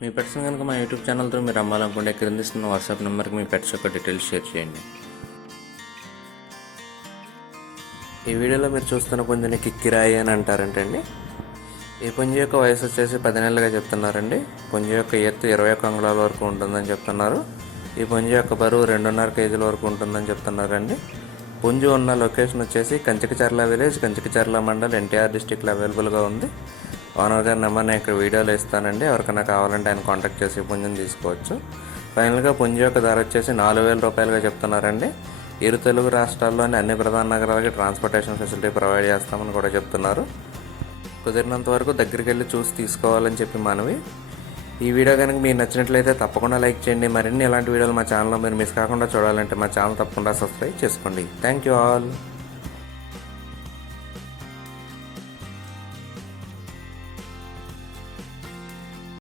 మీ పెట్స్ని కనుక మా యూట్యూబ్ ఛానల్తో మీరు అమ్మాలనుకుంటే క్రిందిస్తున్న వాట్సాప్ నెంబర్కి మీ పెట్స్ యొక్క డీటెయిల్స్ షేర్ చేయండి. ఈ వీడియోలో మీరు చూస్తున్న పుంజుని కిక్కిరాయి అని అంటారంటండి. ఈ పుంజు యొక్క వయసు వచ్చేసి 10 నెలలుగా చెప్తున్నారండి. పుంజు యొక్క ఎత్తు 21 అంగుళాల వరకు ఉంటుందని చెప్తున్నారు. ఈ పుంజు యొక్క బరువు 2.5 కేజీల వరకు ఉంటుందని చెప్తున్నారండి. పుంజు ఉన్న లొకేషన్ వచ్చేసి కంచికచర్ల విలేజ్, కంచికచర్ల మండల్, ఎన్టీఆర్ డిస్టిక్లో అవైలబుల్గా ఉంది. ఓనర్ గారి నెంబర్ నేను ఇక్కడ వీడియోలో ఇస్తానండి. ఎవరికైనా కావాలంటే ఆయన కాంటాక్ట్ చేసి పుంజుని తీసుకోవచ్చు. ఫైనల్గా పుంజు యొక్క ధర వచ్చేసి 4,000 రూపాయలుగా చెప్తున్నారండి. ఇరు తెలుగు రాష్ట్రాల్లోని అన్ని ప్రధాన నగరాలకి ట్రాన్స్పోర్టేషన్ ఫెసిలిటీ ప్రొవైడ్ చేస్తామని కూడా చెప్తున్నారు. కుదిరినంత వరకు దగ్గరికి వెళ్ళి చూసి తీసుకోవాలని చెప్పి మనవి. ఈ వీడియో కనుక మీకు నచ్చినట్లయితే తప్పకుండా లైక్ చేయండి. మరిన్ని ఇలాంటి వీడియోలు మా ఛానల్లో మీరు మిస్ కాకుండా చూడాలంటే మా ఛానల్ తప్పకుండా సబ్స్క్రైబ్ చేసుకోండి. Thank you all.